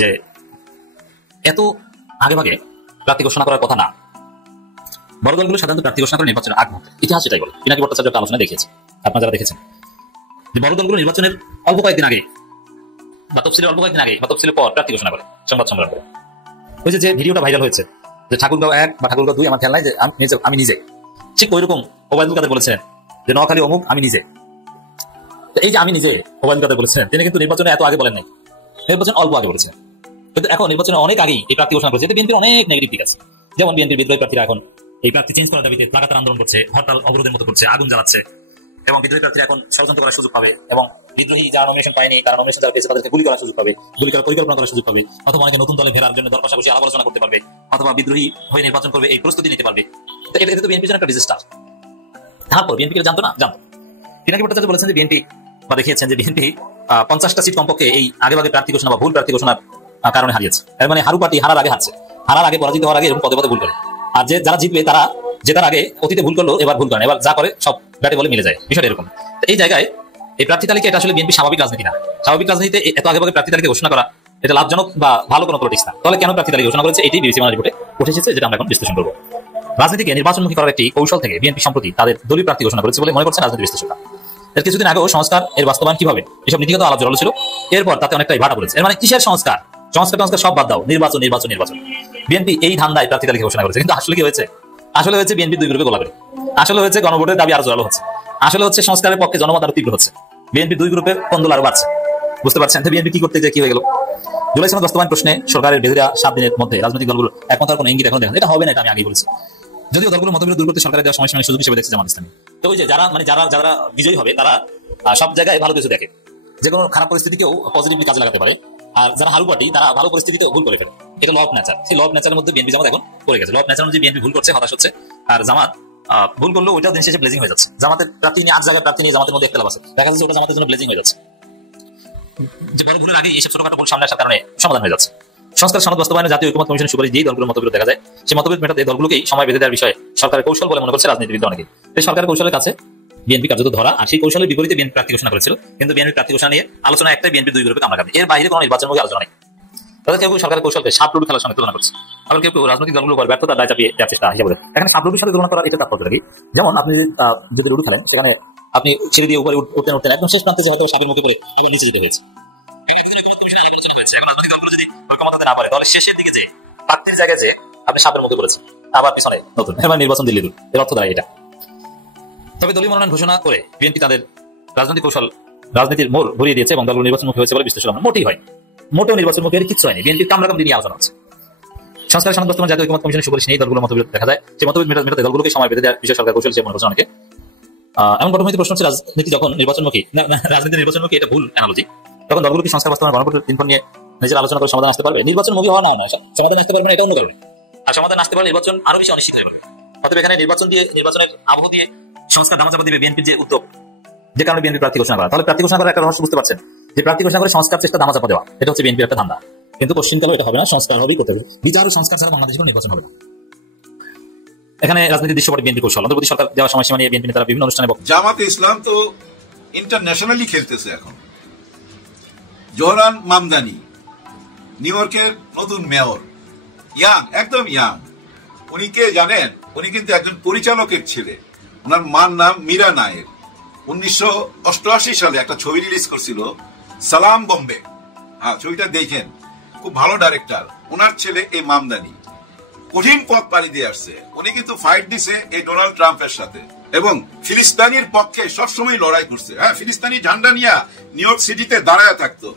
যে এত আগে ভাগে প্রার্থী ঘোষণা করার কথা না। বড় দলগুলো সাধারণত প্রার্থী ঘোষণা করে নির্বাচনের আগ মুহূর্তে, ইতিহাস এটাই বলে। পিনাকি ভট্টাচার্য একটা আলোচনা দেখিয়েছে, আপনারা যারা দেখেছেন, যে বড় দলগুলো নির্বাচনের অল্প কয়েকদিন আগে বা তফসিলের অল্প কয়েকদিন আগে বা তফসিলের পর প্রার্থী ঘোষণা করে সংবাদ সম্মেলন করে। ওই যে ভিডিওটা ভাইরাল হয়েছে যে ঠাকুরগাঁও 1 বা ঠাকুরগাঁও 2 আমার খেয়াল নাই, যে আমি নিজে, ঠিক ওই রকম ওবায়দুল কাদের বলেছিলেন যে নোয়াখালী অমুক আমি নিজে। এই যে আমি নিজে ওবায়দুল কাদের বলেছিলেন, তিনি কিন্তু নির্বাচনে এত আগে বলেন নাই, নির্বাচন অল্প আগে বলেছেন। কিন্তু এখন নির্বাচনে অনেক আগেই এই প্রার্থী ঘোষণা করেছে। এতে বিএনপির অনেক নেগেটিভ দিক আছে। যেমন বিএনপির বিদ্রোহী প্রার্থীরা এখন এই প্রার্থী চেঞ্জ করার দাবিতে লাগাতার আন্দোলন করছে, হরতাল অবরোধের মতো করছে, আগুন জ্বালাচ্ছে, এবং বিদ্রোহী প্রার্থীরা এখন ষড়যন্ত্র করার সুযোগ পাবে, এবং বিদ্রোহী যারা নমিনেশন পায়নি তারা নমিনেশন যারা পেয়েছে তাদেরকে গুলি করার সুযোগ পাবে, গুলি করার পরিকল্পনা করার সুযোগ পাবে, অথবা অনেকে নতুন দলে ফেরার জন্য দর কষাকষি আলাপ আলোচনা করতে পারবে, অথবা বিদ্রোহী হয়ে নির্বাচন করবে এই প্রস্তুতি নিতে পারবে। তো এটা তো বিএনপির জন্য একটা ডিজাস্টার। তারপর বিএনপি জানতো না, জানতো। পিনাকি ভট্টাচার্য বলেছেন যে বিএনপি বা দেখিয়েছেন যে বিএনপি 50টা সিট কমপক্ষে এই আগেভাগে প্রার্থী ঘোষণা বা ভুল প্রার্থী ঘোষণার কারণে হারিয়েছে। এর মানে হারু পার্টি হারার আগে হারছে, হারার আগে পরাজিত হওয়ার আগে এরকম পদে পদে ভুল করে। আর যারা জিতবে তারা জেতার আগে অতীতে ভুল করলো, এবার ভুল করেন, এবার যা করে সব ব্যাটে বলে মিলে যায়, বিষয়টা এরকম। এই জায়গায় এই প্রার্থী তালিকা এটা আসলে বিএনপি স্বাভাবিক রাজনীতি না। স্বাভাবিক রাজনীতিতে এত আগেভাগে প্রার্থী তালিকা ঘোষণা করা এটা লাভজনক বা ভালো কোনো পলিটিক্স না। তাহলে কেন প্রার্থী তালিকা ঘোষণা করেছে এটি বিবিসি বাংলা রিপোর্টে উঠে এসেছে, যেটা আমরা এখন বিশ্লেষণ করবো। রাজনীতিকে নির্বাচনমুখী করার একটি কৌশল থেকে বিএনপি সম্প্রতি তাদের দলীয় প্রার্থী ঘোষণা করেছে বলে মনে করছেন রাজনীতি বিশ্লেষকরা। এর কিছুদিন আগেও সংস্কার এর বাস্তবায়ন কিভাবে এসব নীতিগত আলাপ জড়ালো ছিল, এরপর তাতে অনেকটাই ভাটা পড়েছে। এর মানে কিসের সংস্কার সব বাদ দাও, নির্বাচন। বিএনপি এই ধান্দায় প্রার্থী তালিকা ঘোষণা করেছে, কিন্তু আসলে কি হয়েছে? আসলে হচ্ছে বিএনপি দুই গ্রুপে গোলাগুলি। আসলে হচ্ছে গণভোটের দাবি আরো জোরালো হচ্ছে। আসলে হচ্ছে সংস্কারের পক্ষে জনমত আরো তীব্র হচ্ছে। বিএনপি দুই গ্রুপের কোন্দল আরো বাড়ছে। বুঝতে পারছেন বিএনপি কি করতে যে কি হয়ে গেল? জুলাই সনদ বাস্তবায়ন প্রশ্নে সরকারের বেঁধে 7 দিনের মধ্যে রাজনৈতিক দলগুলো একমাত্র কোনো ইঙ্গিত এখন দেখেন, এটা হবে না, এটা আমি আগে বলেছি। যদিও দলগুলো মতবিরোধ দূর করতে সরকারের দেওয়া সময়সীমার সুযোগ হিসেবে দেখছে জামাত ইসলামী। তো ওই যে যারা বিজয়ী হবে তারা সব জায়গায় ভালো কিছু দেখে, যে কোনো খারাপ পরিস্থিতিকেও পজিটিভলি কাজে লাগাতে পারে। আর যারা হারু পার্টি তারা ভালো পরিস্থিতিতেও ভুল করে ফেলে। এটা ল অফ নেচার। সেই ল অফ নেচারের মধ্যে বিএনপি জামাত এখন পড়ে গেছে। ল অফ নেচার অনুযায়ী বিএনপি ভুল করছে, হতাশ হচ্ছে, আর জামাত ভুল করলেও ওইটাও দিন শেষে ব্লেজিং হয়ে যাচ্ছে। জামাতের প্রার্থী নিয়ে 8 জায়গায় প্রার্থী নিয়ে জামাতের মধ্যে একটা লাভ আছে, দেখা যাচ্ছে ওটা জামাতের জন্য ব্লেজিং হয়ে যাচ্ছে। যে বড় ভুলের আগে এইসব ছোটখাটো ভুল সামনে আসার কারণে সমাধান হয়ে যাচ্ছে। সংস্কার সনদ বাস্তবায়নে জাতীয় ঐকমত্য কমিশনের সুপারিশ যেই দলগুলোর মতবিরোধ দেখা যায়, সেই মতবিরোধ মেটাতে দলগুলোকেই সময় বেঁধে দেওয়ার বিষয়ে সরকারের কৌশল বলে মনে করছে রাজনীতিবিদ অনেকে। এই সরকারের কৌশলের কাছে বিএনপি কার্যত ধরা, আর সেই কৌশলের বিপরীতে বিএনপি প্রার্থী ঘোষণা করেছিল। কিন্তু বিএনপি প্রার্থী ঘোষণা নিয়ে আলোচনা একটাই, বিএনপি দুই গ্রুপে কামড়াকামড়ি, এর বাইরে কোনো নির্বাচনমুখী আলোচনা নেই। তাদের কেউ সরকারের কৌশলকে সাপলুডু খেলার সঙ্গে তুলনা করছে, আবার কেউ রাজনৈতিক দলগুলো ব্যর্থতা দায় চাপিয়ে যাওয়ার চেষ্টা বলে। এখানে সাপলুডুর সাথে তুলনা করার এটা তাৎপর্য কি? যেমন আপনি যদি লুডু খেলেন, সেখানে আপনি ছেড়ে দিয়ে উপরে উঠতেন, একদম শেষ প্রান্তে হয়তো সাপের মুখে পড়ে এবার নিচে যেতে হয়েছে। শেষের দিকে যে প্রার্থীর জায়গায় যে আপনি সাপের মুখে পড়েছেন, আবার পিছনে নতুন, এবার নির্বাচন দিল্লি দূর, এর অর্থ দাঁড়ায় এটা। তবে দলীয় মনোনয়ন ঘোষণা করে বিএনপি তাদের রাজনৈতিক কৌশল রাজনীতির মোড় ঘুরিয়ে দিয়েছে এবং দলগুলো নির্বাচনমুখী হয়েছে বলে বিশ্লেষণ মোটেই হয়। মোটেও নির্বাচনমুখী এর কিছু হয়নি। বিএনপির কামরাকামড়ি নিয়ে আলোচনা হচ্ছে। সংস্কার সনদ বাস্তবায়ন জাতীয় ঐকমত্য কমিশনের সুপারিশ নিয়ে দলগুলোর মতবিরোধ দেখা যায়। যে মতবিরোধ মেটাতে দলগুলোকে সময় বেঁধে দেওয়ার বিষয় সরকার কৌশল সে মনে করছে অনেকে। এমন ঘটনাটি প্রশ্ন হচ্ছে, রাজনীতি যখন নির্বাচনমুখী, রাজনীতি নির্বাচনমুখী এটা ভুল অ্যানালজি, তখন দলগুলো কি সংস্কার বাস্তবায়ন গণভোটের দিনক্ষণ নিয়ে নিজের আলোচনা করে সমাধান আসতে পারবে? নির্বাচনমুখী হওয়া না, সমাধান আসতে পারবে না, এটা অন্য কারণে। আর সমাধান আসতে পারলে নির্বাচন আরো বেশি অনিশ্চিত হয়ে যাবে। অতএব এখানে নির্বাচনের আবহ দিয়ে সংস্কার দামাচাপা দিবে বিএনপির যে উদ্যোগ, যে কারণে বিএনপি প্রার্থী ঘোষণা করা। তাহলে প্রার্থী ঘোষণা করার একটা রহস্য বুঝতে পারছেন, যে প্রার্থী ঘোষণা করে সংস্কার চেষ্টা দামাচাপা দেওয়া, এটা হচ্ছে বিএনপির একটা ধান্দা। কিন্তু পশ্চিমকালেও এটা হবে না, সংস্কার হবেই করতে হবে। বিচার ও সংস্কার ছাড়া বাংলাদেশে কোনো নির্বাচন হবে না। এখানে রাজনীতির দৃশ্যপটে বিএনপি কৌশল, অন্তর্বর্তী সরকার দেওয়া সময়সীমা নিয়ে বিএনপি নেতারা বিভিন্ন অনুষ্ঠানে জামাতে ইসলাম তো ইন্টারন্যাশনালি খেলতেছে এখন। জোহরান মামদানি নিউ ইয়র্কের নতুন মেয়র, ইয়াং, একদম ইয়াং। উনি কে জানেন? উনি কিন্তু একজন পরিচালকের ছেলে। ওনার মার নাম মীরা নায়ের। 1988 সালে একটা ছবি রিলিজ করছিল, সালাম বম্বে। হ্যাঁ, ছবিটা দেখেন, খুব ভালো ডাইরেক্টর। ওনার ছেলে এই মামদানি কঠিন পথ পাড়ি দিয়ে আসছে। উনি কিন্তু ফাইট দিছে এই ডোনাল্ড ট্রাম্পের সাথে এবং ফিলিস্তিনের পক্ষে সবসময় লড়াই করছে। হ্যাঁ, ফিলিস্তিনি ঝান্ডা নিয়ে নিউ ইয়র্ক সিটিতে দাঁড়ায় থাকতো।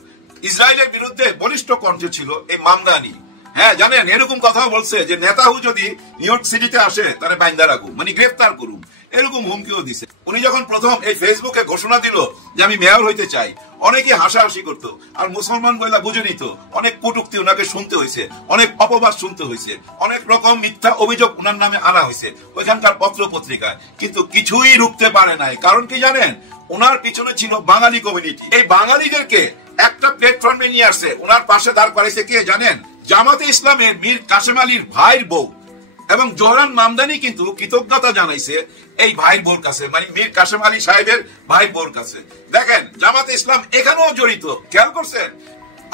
ইসরায়েলের বিরুদ্ধে বলিষ্ঠ কণ্ঠ ছিল এই মামদানি। হ্যাঁ, জানেন, এরকম কথাও বলছে যে নেতাহু যদি নিউ ইয়র্ক সিটিতে আসে তাহলে বাইন্দা রাখুন, মানে গ্রেফতার করুন, এরকম হুমকিও দিছে। উনি যখন প্রথম এই ফেসবুকে ঘোষণা দিল যে আমি মেয়র হইতে চাই, অনেকে হাসাহাসি করতো। আর মুসলমান বইলা বুঝে নিত, অনেক কটূক্তি ওনাকে শুনতে হয়েছে, অনেক অপবাদ শুনতে হয়েছে, অনেক রকম মিথ্যা অভিযোগ ওনার নামে আনা হয়েছে ওইখানকার পত্র পত্রিকায়, কিন্তু কিছুই রুখতে পারে নাই। কারণ কি জানেন? ওনার পিছনে ছিল বাঙালি কমিউনিটি। এই বাঙালিদেরকে একটা প্ল্যাটফর্মে নিয়ে আসছে, ওনার পাশে দাঁড় করাইছে কে জানেন? জামাতে ইসলামের মীর কাসেম আলীর ভাইয়ের বউ। এবং জোহরান মামদানি কিন্তু কৃতজ্ঞতা জানাইছে এই ভাইয়ের বউর কাছে, মানে মীর কাসেম আলী সাহেবের ভাইয়ের বউর কাছে। দেখেন জামাতে ইসলাম এখানেও জড়িত, খেয়াল করছেন?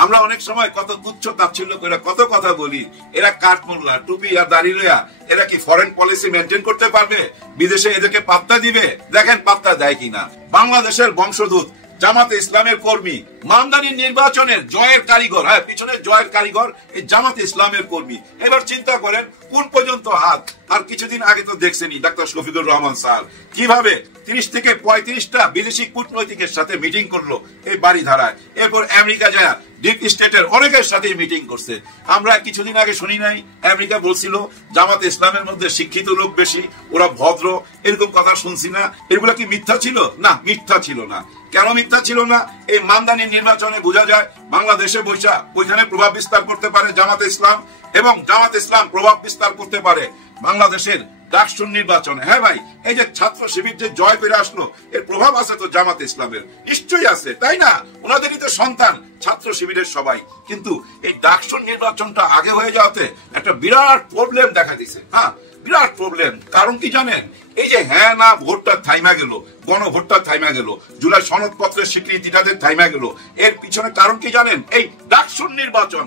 আমরা অনেক সময় কত তুচ্ছ তাচ্ছিল্য করে কত কথা বলি, এরা কাঠমোল্লা টুপি আর দাড়ি লইয়া এরা কি ফরেন পলিসি মেনটেন করতে পারবে? বিদেশে এদেরকে পাত্তা দিবে? দেখেন পাত্তা দেয় কিনা। বাংলাদেশের বংশদূত জামাতে ইসলামের কর্মী, মামদানির নির্বাচনের জয়ের কারিগর, হ্যাঁ পিছনের জয়ের কারিগর এই জামাতে ইসলামের কর্মী। এবার চিন্তা করেন কোন পর্যন্ত হাত। আর কিছুদিন আগে তো দেখছেনই ডাক্তার শফিকুর রহমান স্যার কিভাবে 30 থেকে 35টা বিদেশি কূটনৈতিকের সাথে মিটিং করলো এই বাড়িধারায়। এরপর আমেরিকা যায় ডিপ স্টেটের অনেকের সাথে মিটিং করছে। আমরা কিছুদিন আগে শুনি নাই আমেরিকা বলছিল জামাতে ইসলামের মধ্যে শিক্ষিত লোক বেশি, ওরা ভদ্র, এরকম কথা শুনছি না? এগুলো কি মিথ্যা ছিল? না, মিথ্যা ছিল না। কেন মিথ্যা ছিল না? এই মামদানির নির্বাচনে বোঝা যায় বাংলাদেশে বৈশা ওইখানে প্রভাব বিস্তার করতে পারে জামাতে ইসলাম, এবং জামাতে ইসলাম প্রভাব বিস্তার করতে পারে বাংলাদেশের ডাকসুর নির্বাচনে। হ্যাঁ ভাই, এই যে ছাত্র শিবির যে জয় করে আসলো, এর প্রভাব আছে তো জামাতে ইসলামের, নিশ্চয়ই আছে, তাই না? ওনাদেরই তো সন্তান ছাত্র শিবিরের সবাই। কিন্তু এই ডাকসুর নির্বাচনটা আগে হয়ে যাওয়াতে একটা বিরাট প্রবলেম দেখা দিছে। হ্যাঁ, বিরাট প্রবলেম। কারণ কি জানেন? এই যে হ্যাঁ না ভোটটা থাইমা গেল, গণভোটটা থাইমা গেল, জুলাই সনদপত্রের স্বীকৃতিটাতে থাইমা গেল, এর পিছনে কারণ কি জানেন? এই ডাকসুর নির্বাচন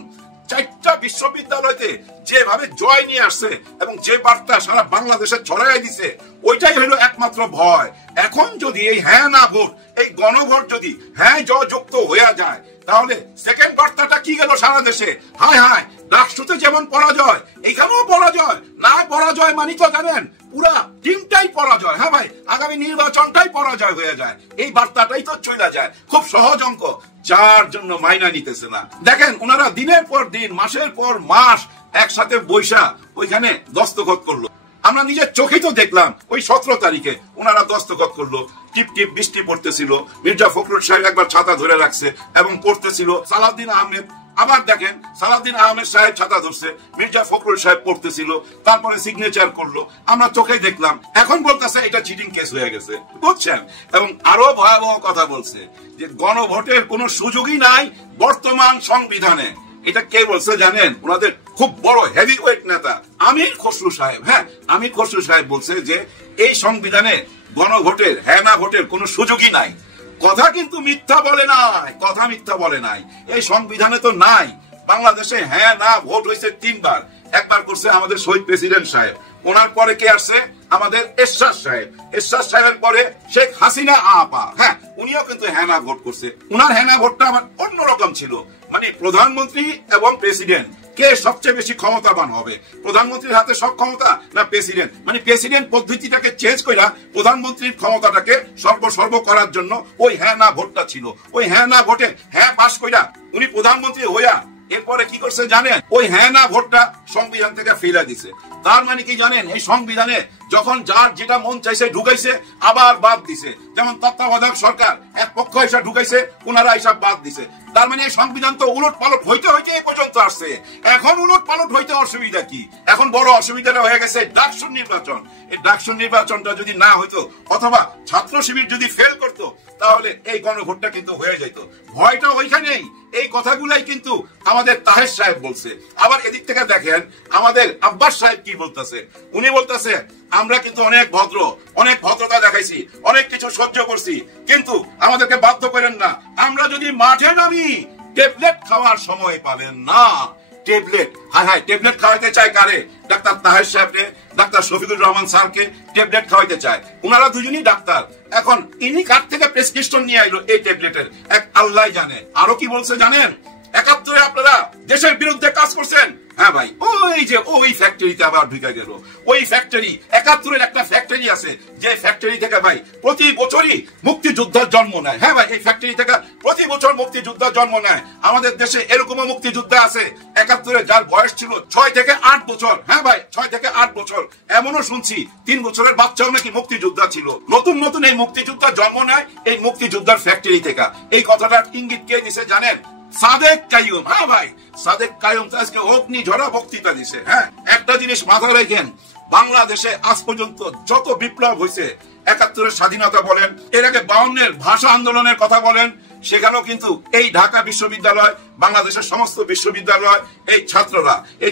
4টা বিশ্ববিদ্যালয়তে যেভাবে জয় নিয়ে আসছে এবং যে বার্তা সারা বাংলাদেশে ছড়াই দিছে, ওইটাই হলো একমাত্র ভয়। এখন যদি এই হ্যাঁ না ভোট, এই গণভোট যদি হ্যাঁ যুক্ত হয়ে যায়, তাহলে সেকেন্ড বার্তাটা কি গেল সারা দেশে? হায় হায়, ডাকসুতে যেমন পরাজয়, এখানেও পরাজয়। না পরাজয় মানি তো জানেন পুরা টিমটাই পরাজয়। হ্যাঁ ভাই, আগামী নির্বাচনটাই পরাজয় হয়ে যায়, এই বার্তাটাই তো চলে যায়। খুব সহজ অঙ্ক, যার জন্য মাইনা নিতেছে না। দেখেন ওনারা দিনের পর দিন, মাসের পর মাস একসাথে বৈশা ওইখানে দস্তখত করলো। আমরা নিজের চোখেই তো দেখলাম ওই 17 তারিখে ওনারা দস্তখত করলো। টিপ টিপ বৃষ্টি পড়তেছিল, মির্জা ফখরুল সাহেব একবার ছাতা ধরে রাখছে এবং পড়তেছিল, সালাউদ্দিন আহমেদ আবার দেখেন সালাউদ্দিন আহমেদ সাহেব ছাতা ধরছে, মির্জা ফখরুল সাহেব পড়তেছিল, তারপরে সিগনেচার করলো, আমরা চোখেই দেখলাম। এখন বলতেছে এটা চিটিং কেস হয়ে গেছে, বুঝছেন? এবং আরো ভয়াবহ কথা বলছে যে গণভোটের কোনো সুযোগই নাই বর্তমান সংবিধানে। এটা কে বলছে জানেন? ওনাদের খুব বড় হেভি ওয়েট নেতা আমির খসরু সাহেব। হ্যাঁ, আমির খসরু সাহেব বলছে যে এই সংবিধানে গণভোটের হ্যাঁ না ভোটের কোনো সুযোগই নাই। কথা কিন্তু মিথ্যা বলে নাই, কথা মিথ্যা বলে নাই। এই সংবিধানে তো নাই। বাংলাদেশে হ্যাঁ না ভোট হয়েছে 3বার। একবার করছে আমাদের শহীদ প্রেসিডেন্ট সাহেব, ওনার পরে কে আসছে? আমাদের এরশাদ সাহেব, এরশাদ সাহেবের পরে শেখ হাসিনা আপা। হ্যাঁ, উনিও কিন্তু হ্যাঁ না ভোট করছে। উনার হ্যাঁ না ভোটটা আমার অন্যরকম ছিল। মানে প্রধানমন্ত্রী এবং প্রেসিডেন্ট কে সবচেয়ে বেশি ক্ষমতাবান হবে? প্রধানমন্ত্রীর হাতে সব ক্ষমতা না প্রেসিডেন্ট? মানে প্রেসিডেন্ট পদ্ধতিটাকে চেঞ্জ কইরা প্রধানমন্ত্রীর ক্ষমতাটাকে সর্ব করার জন্য ওই হ্যাঁ না ভোটটা ছিল। ওই হ্যাঁ না ভোটে হ্যাঁ পাশ কইরা উনি প্রধানমন্ত্রী হইয়া এরপরে কি করছে জানেন? ওই হ্যাঁ না ভোটটা সংবিধান থেকে ফেলে দিছে। তার মানে কি জানেন? এই সংবিধানে যখন যার যেটা মন চাইছে ঢুকাইছে, আবার বাদ দিছে। যেমন তত্ত্বাবধায়ক সরকার এক পক্ষ এসে ঢুকাইছে, ওনারা এসব বাদ দিছে। তার মানে এই সংবিধান তো উলট পালট হইতে হইতে এই পর্যন্ত আসছে। এখন উলট পালট হইতে অসুবিধা কি? এখন বড় অসুবিধাটা হয়ে গেছে ডাকসুর নির্বাচন। এই ডাকসুর নির্বাচনটা যদি না হইতো, অথবা ছাত্র শিবির যদি ফেল করতো, তাহলে এই গণভোটটা কিন্তু হয়ে যেত। ভয়টা ওইখানেই। এই কথাগুলাই কিন্তু আমাদের তাহের সাহেব বলছে। আবার এদিক থেকে দেখেন আমাদের আব্বাস সাহেব কি বলতেছে। উনি বলতেছে আমরা কিন্তু অনেক ভদ্র, অনেক ভদ্রতা দেখাইছি, অনেক কিছু সহ্য করছি, কিন্তু আমাদেরকে বাধ্য করেন না। আমরা যদি মাঠে নামি, ট্যাবলেট খাওয়ার সময় পাবেন না। ট্যাবলেট, হ্যাঁ হ্যাঁ, ট্যাবলেট খাওয়াইতে চায় কারে? ডাক্তার তাহের সাহেবকে, ডাক্তার শফিকুর রহমান স্যারকে ট্যাবলেট খাওয়াইতে চায়। ওনারা দুজনই ডাক্তার। এখন ইনি কার থেকে প্রেসক্রিপশন নিয়ে আইলো এই ট্যাবলেটের? এক আল্লাহ জানে। আরো কি বলছে জানেন? 71-এ আপনারা দেশের বিরুদ্ধে কাজ করছেন। হ্যাঁ ভাই, ওই যে ওই ফ্যাক্টরিতে আবার ঢুকে গেল। ওই ফ্যাক্টরি 71-এর একটা ফ্যাক্টরি আছে, যে ফ্যাক্টরি থেকে ভাই প্রতি বছরই মুক্তিযোদ্ধার জন্ম নেয়। হ্যাঁ ভাই, এই ফ্যাক্টরি থেকে প্রতি বছর মুক্তিযোদ্ধার জন্ম নেয়। আমাদের দেশে এরকমও মুক্তিযোদ্ধা আছে 71-এ যার বয়স ছিল 6 থেকে 8 বছর। হ্যাঁ ভাই, 6 থেকে 8 বছর। এমনও শুনছি 3 বছরের বাচ্চাও নাকি মুক্তিযোদ্ধা ছিল। নতুন নতুন এই মুক্তিযোদ্ধা জন্ম নেয় এই মুক্তিযোদ্ধার ফ্যাক্টরি থেকে। এই কথাটার ইঙ্গিত কে দিছে জানেন? সাদেক কাইয়ুম। হ্যাঁ ভাই, সাদেক কাইয়ুম তো আজকে অগ্নি ঝরা বক্তৃতা দিছে। হ্যাঁ, একটা জিনিস মাথায় রাখেন, বাংলাদেশে আজ পর্যন্ত যত বিপ্লব হয়েছে, 71-এর স্বাধীনতা বলেন, এর আগে 52-এর ভাষা আন্দোলনের কথা বলেন, সেখানেও কিন্তু এই ঢাকা বিশ্ববিদ্যালয়, বাংলাদেশের সমস্ত বিশ্ববিদ্যালয়, এই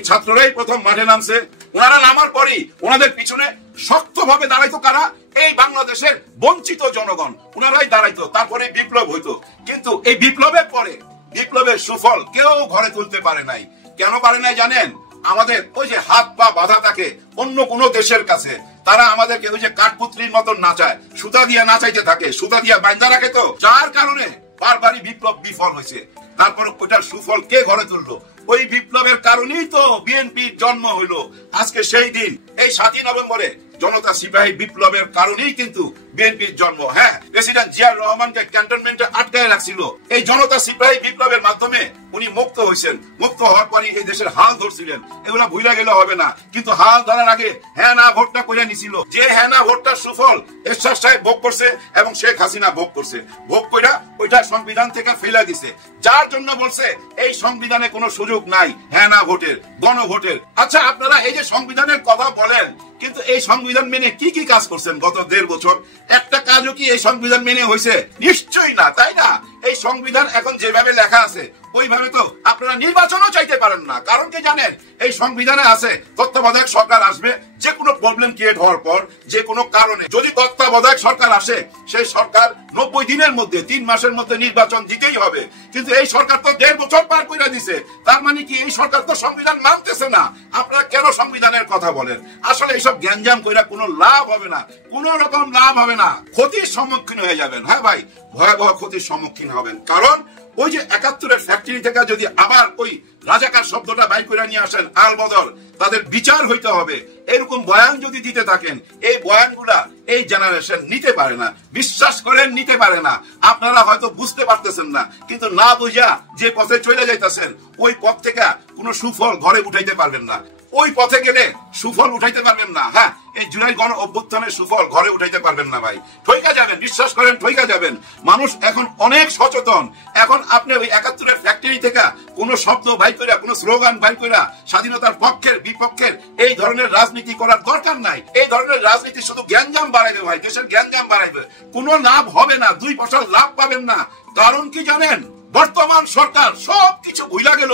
ছাত্ররাই প্রথম মাঠে নামছে। ওনারা নামার পরেই ওনাদের পিছনে শক্তভাবে দাঁড়াইতো কারা? এই বাংলাদেশের বঞ্চিত জনগণ, ওনারাই দাঁড়াইতো। তারপরে বিপ্লব হইতো। কিন্তু এই বিপ্লবের পরে বিপ্লবের সুফল কেউ ঘরে তুলতে পারে নাই। কেন পারে নাই জানেন? আমাদের ওই যে হাত পা বাঁধা থাকে অন্য কোন দেশের কাছে, তারা আমাদেরকে ওই যে কাঠপুতলির মতন নাচায়, সুতা দিয়া নাচাইতে থাকে, সুতা দিয়া বাঁধা রাখে। তো যার কারণে বারবারই বিপ্লব বিফল হয়েছে। তারপর ওইটার সুফল কে ঘরে তুললো? ওই বিপ্লবের কারণেই তো বিএনপির জন্ম হইলো। আজকে সেই দিন, এই 7ই নভেম্বরে জনতা সিপাহী বিপ্লবের কারণেই কিন্তু বিএনপির জন্ম। হ্যাঁ, প্রেসিডেন্ট জিয়াউর রহমানকে ক্যান্টনমেন্টে আটকায় রাখছিল। এই জনতা সিপাহী বিপ্লবের মাধ্যমে উনি মুক্ত হয়েছেন। মুক্ত হওয়ার পরে এই দেশের হাল ধরছিলেন, এগুলা ভুলে গেলে হবে না। কিন্তু হাল ধরার আগে হ্যাঁ না ভোটটা করে নিছিল। যে হ্যাঁ না ভোটটার সুফল এরশাদ সাহেব ভোগ করছে এবং শেখ হাসিনা ভোগ করছে। ভোগ কইরা ওইটা সংবিধান থেকে ফেলে দিছে। যার জন্য বলছে এই সংবিধানে কোনো সুযোগ নাই হ্যাঁ না ভোটের, গণভোটের। আচ্ছা, আপনারা এই যে সংবিধানের কথা বলেন, কিন্তু এই সংবিধান মেনে কি কি কাজ করছেন গত 1.5 বছর? একটা কাজও কি এই সংবিধান মেনে হয়েছে? নিশ্চয়ই না, তাই না? এই সংবিধান এখন যেভাবে লেখা আছে ওইভাবে তো আপনারা নির্বাচনও চাইতে পারেন না। কারণ কি জানেন? এই সংবিধানে আছে তত্ত্বাবধায়ক সরকার আসবে যে কোনো প্রবলেম ক্রিয়েট হওয়ার পর, যে কোনো কারণে যদি তত্ত্বাবধায়ক সরকার আসে, সেই সরকার 90 দিনের মধ্যে, 3 মাসের মধ্যে নির্বাচন দিতেই হবে। কিন্তু এই সরকার তো 1.5 বছর পার করে দিছে। তার মানে কি এই সরকার তো সংবিধান মানতেছে না। আপনারা কেন সংবিধানের কথা বলেন? আসলে এইসব গ্যাঞ্জাম কইরা কোনো লাভ হবে না, কোনো রকম লাভ হবে না। ক্ষতির সম্মুখীন হয়ে যাবেন। হ্যাঁ ভাই, ভয়াবহ ক্ষতির সম্মুখীন হবেন। কারণ ওই যে 71-এর ফ্যাক্টরি থেকে যদি আবার ওই রাজাকার শব্দটা বাইর করে নিয়ে আসেন, আল বদর, তাদের বিচার হইতে হবে, এরকম বয়ান যদি দিতে থাকেন, এই বয়ানগুলা এই জেনারেশন নিতে পারে না। বিশ্বাস করেন, নিতে পারে না। আপনারা হয়তো বুঝতে পারতেছেন না, কিন্তু না বুঝা যে পথে চলে যাইতেছেন, ওই পথ থেকে কোনো সুফল ঘরে উঠাইতে পারবেন না। ওই পথে গেলে সুফল উঠাইতে পারবেন না। হ্যাঁ, এই জুলাই গণ অভ্যুত্থানের সুফল ঘরে উঠাইতে পারবেন না ভাই। ঠইকা যাবেন, বিশ্বাস করেন, ঠইকা যাবেন। মানুষ এখন অনেক সচেতন। এখন আপনি ওই 71-এর ফ্যাক্টরি থেকে কোনো শব্দ বাইর কইরা, কোনো স্লোগান বাইর কইরা স্বাধীনতার পক্ষের বিপক্ষের এই ধরনের রাজনীতি করার দরকার নাই। এই ধরনের রাজনীতি শুধু জ্ঞানজাম বাড়াইবে ভাই, দেশের জ্ঞানজাম বাড়াইবে। কোনো লাভ হবে না, 2 পয়সার লাভ পাবেন না। কারণ কি জানেন? বর্তমান সরকার সবকিছু ভুলা গেল,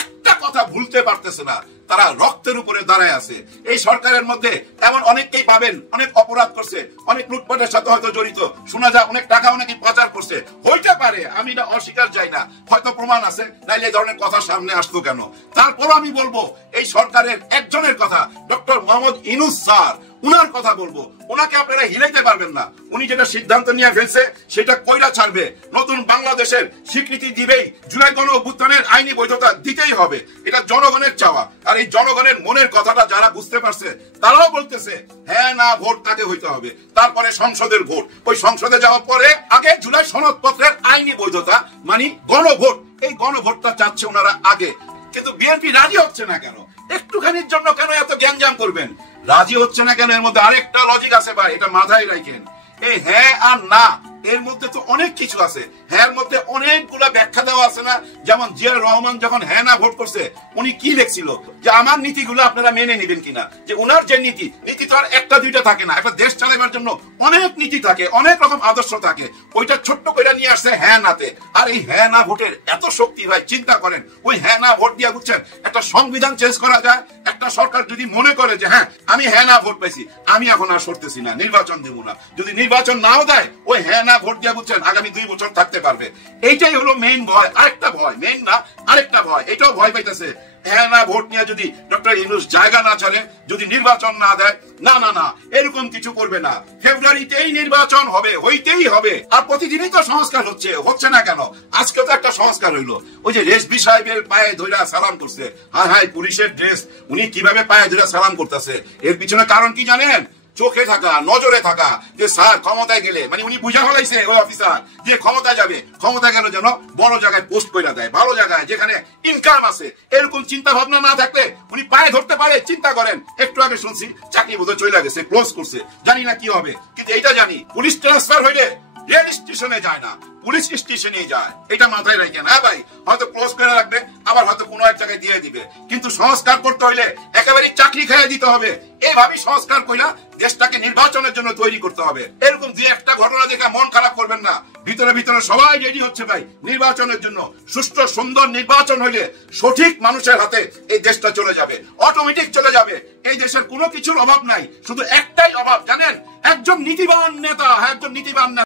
একটা কথা ভুলতে পারতেছে না। তারা রক্তের উপরে দাঁড়ায় আছে। এই সরকারের মধ্যে এমন অনেককেই পাবেন অনেক অপরাধ করছে, অনেক লুটপাটের সাথে হয়তো জড়িত, শোনা যায় অনেক টাকা অনেকে পাচার করছে। হইতে পারে, আমি এটা অস্বীকার চাই না, হয়তো প্রমাণ আছে, নাইলে এই ধরনের কথা সামনে আসতো কেন? তারপর আমি বলবো এই সরকারের একজনের কথা, ডক্টর মোহাম্মদ ইউনূস স্যার, উনার কথা বলবো। ওনাকে আপনারা হিলাইতে পারবেন না। উনি যেটা সিদ্ধান্ত নিয়ে ফেলছে সেটা কইরা ছাড়বে। নতুন বাংলাদেশের স্বীকৃতি দিবেই, জুলাই গণ অভ্যুত্থানের আইনি বৈধতা দিতেই হবে। এটা জনগণের চাওয়া। আর এই জনগণের মনের কথাটা যারা বুঝতে পারছে, তারাও বলতেছে হ্যাঁ না ভোট তাকে হইতে হবে। তারপরে সংসদের ভোট, ওই সংসদে যাওয়ার পরে আগে জুলাই সনদপত্রের আইনি বৈধতা, মানে গণভোট। এই গণভোটটা চাচ্ছে ওনারা আগে। কিন্তু বিএনপি রাজি হচ্ছে না কেন? একটুখানির জন্য কেন এত গ্যাঞ্জাম করবেন? রাজি হচ্ছে না কেন? এর মধ্যে আরেকটা লজিক আছে ভাই, এটা মাথায় রাখেন। এই হ্যাঁ আর না এর মধ্যে তো অনেক কিছু আছে। হ্যাঁ মধ্যে অনেকগুলা ব্যাখ্যা দেওয়া আছে না? যেমন জিয়াউর রহমান যখন হ্যাঁ না ভোট করছে, উনি কি লিখছিল? যে আমার নীতিগুলো আপনারা মেনে নেবেন কিনা। যে উনার যে নীতি তো আর একটা দুইটা থাকে না। একটা দেশ চালাবার জন্য অনেক নীতি থাকে, অনেক রকম আদর্শ থাকে। ওইটা ছোট্ট করে নিয়ে আসছে হ্যাঁ নাতে। আর এই হ্যাঁ না ভোটের এত শক্তি ভাই, চিন্তা করেন। ওই হ্যাঁ না ভোট দিয়া বুঝছেন একটা সংবিধান চেঞ্জ করা যায়। একটা সরকার যদি মনে করে যে হ্যাঁ আমি হ্যাঁ না ভোট পাইছি, আমি এখন আর সরতেছি না, নির্বাচন দেবো না, যদি নির্বাচন নাও দেয়, ওই হ্যাঁ না ভোট দিয়া বুঝছেন আগামী 2 বছর থাকতে পারবে। এইটাই হলো মেইন ভয়। আরেকটা ভয়, মেইন না, আরেকটা ভয়, এটাও ভয় পাইতেছে। হ্যাঁ না ভোট নিয়ে যদি ডক্টর ইউনূস জায়গা না ছাড়ে, যদি নির্বাচন না দেয়, না না না এরকম কিছু করবে না, ফেব্রুয়ারিতেই নির্বাচন হবে, হইতেই হবে। আর প্রতিদিনই তো সংস্কার হচ্ছে, হচ্ছে না কেন? আজকে তো একটা সংস্কার হইলো। ওই যে রেজবি সাহেবের পায়ে ধইরা সালাম করছে, হায় হায় পুলিশের ড্রেস, উনি কিভাবে পায়ে ধইরা সালাম করতেছে, এর পিছনে কারণ কি জানেন? চোখে থাকা, নজরে থাকা, যে স্যার ক্ষমতায় গেলে, মানে উনি বুঝা ফেলাইছে ওই অফিসার যে ক্ষমতা যাবে, ক্ষমতা গেল যেন বড় জায়গায় পোস্ট করে দেয়, ভালো জায়গায় যেখানে ইনকাম আছে। এরকম চিন্তা ভাবনা না থাকলে উনি পায়ে ধরতে পারে। চিন্তা করেন, একটু আগে শুনছি চাকরি বোধহয় চলে গেছে, ক্লোজ করছে, জানি না কি হবে। কিন্তু এইটা জানি, পুলিশ ট্রান্সফার হইলে রেল স্টেশনে যায় না, পুলিশ স্টেশনে যায়। এটা মাথায় রাখেন। হ্যাঁ ভাই, হয়তো ক্লোজ করে রাখবে, আবার হয়তো কোনো এক জায়গায় দিয়ে দিবে, কিন্তু সংস্কার করতে হইলে একেবারে চাকরি খেয়ে দিতে হবে। এইভাবে সংস্কার কইরা দেশটাকে নির্বাচনের জন্য তৈরি করতে হবে। এরকম 2-1টা ঘটনা দেখে মন খারাপ করবেন না। ভিতরে ভিতরে সবাই রেডি হচ্ছে ভাই নির্বাচনের জন্য। সুষ্ঠু সুন্দর নির্বাচন হইলে সঠিক মানুষের হাতে এই দেশটা চলে যাবে, অটোমেটিক চলে যাবে। এই দেশের কোনো কিছুর অভাব নাই, শুধু একটাই অভাব জানেন, একজন নীতিবান নেতা, একজন নীতিবান নেতা।